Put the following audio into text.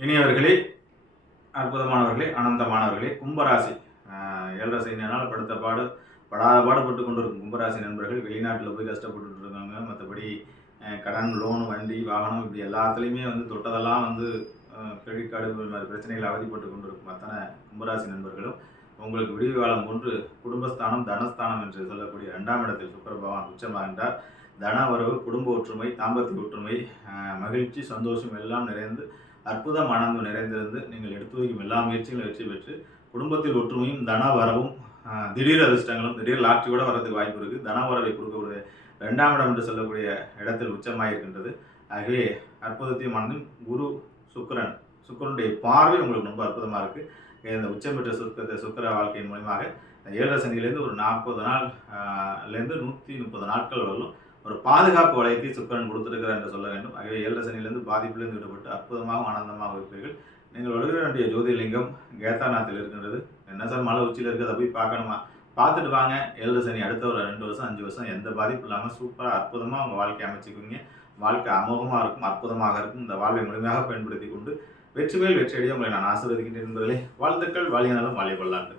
இனியவர்களே அற்புதமானவர்களே அனந்தமானவர்களே கும்பராசி. ஆஹ் ஏழரை படுத்த பாடு படாத பாடுபட்டு கொண்டிருக்கும் கும்பராசி நண்பர்கள் வெளிநாட்டில் போய் கஷ்டப்பட்டு இருக்காங்க. மற்றபடி கடன் லோன் வண்டி வாகனம் இப்படி எல்லாத்துலேயுமே வந்து தொட்டதெல்லாம் வந்து கிரெடிட் கார்டு மாதிரி பிரச்சனைகள் அவதிப்பட்டு கொண்டிருக்கும் அத்தனை கும்பராசி நண்பர்களும் உங்களுக்கு விடிவு காலம் போன்று குடும்பஸ்தானம் தனஸ்தானம் என்று சொல்லக்கூடிய இரண்டாம் இடத்தில் சுக்கிர பகவான் உச்சமாகின்றார் தன வரவு குடும்ப ஒற்றுமை தாம்பத்திய ஒற்றுமை மகிழ்ச்சி சந்தோஷம் எல்லாம் நிறைந்து அற்புத ஆனந்தம் நிறைந்திருந்து நீங்கள் எடுத்து வைக்கும் எல்லா முயற்சிகளும் வெற்றி பெற்று குடும்பத்தில் ஒற்றுமையும் தன வரவும் திடீர் அதிர்ஷ்டங்களும் திடீர் லாட்சி கூட வரதுக்கு வாய்ப்பு இருக்குது தன வரவை கொடுக்கக்கூடிய ரெண்டாம் இடம் என்று சொல்லக்கூடிய இடத்தில் உச்சமாயிருக்கின்றது ஆகவே அற்புதத்தையும் ஆனந்தும் குரு சுக்கரன் சுக்கிரனுடைய பார்வை உங்களுக்கு ரொம்ப அற்புதமாக இருக்குது இந்த உச்சம் பெற்ற சுக்கரத்தை சுக்கிர வாழ்க்கையின் மூலியமாக ஏழரை சனியிலேருந்து ஒரு நாற்பது நாள் லேருந்து நூற்றி முப்பது நாட்கள் வரலும் ஒரு பாதுகாப்பு வளையத்தை சுக்கரன் கொடுத்திருக்கிறார் என்று சொல்ல வேண்டும். ஆகவே ஏழரை சனியிலிருந்து பாதிப்பிலிருந்து விடுபட்டு அற்புதமாக ஆனந்தமாக இருப்பீர்கள். நீங்கள் வழுக வேண்டிய ஜோதிர்லிங்கம் கேதார்நாத்தில் இருக்கின்றது. என்ன சார் மலை உச்சியில் இருக்கிறத போய் பார்க்கணுமா? பார்த்துட்டு வாங்க. ஏழரை சனி அடுத்த ஒரு ரெண்டு வருஷம் அஞ்சு வருஷம் எந்த பாதிப்பும் இல்லாமல் சூப்பராக அற்புதமாக உங்கள் வாழ்க்கையை அமைச்சுக்குவீங்க. வாழ்க்கை அமோகமாக இருக்கும் அற்புதமாக இருக்கும். இந்த வாழ்வை முழுமையாக பயன்படுத்தி கொண்டு வெற்றி மேல் வெற்றி அடைய உங்களை நான் ஆசீர்வதிக்கின்றேன் என்பதிலே வாழ்த்துக்கள். வாழிய நலம் கொள்ளாண்டு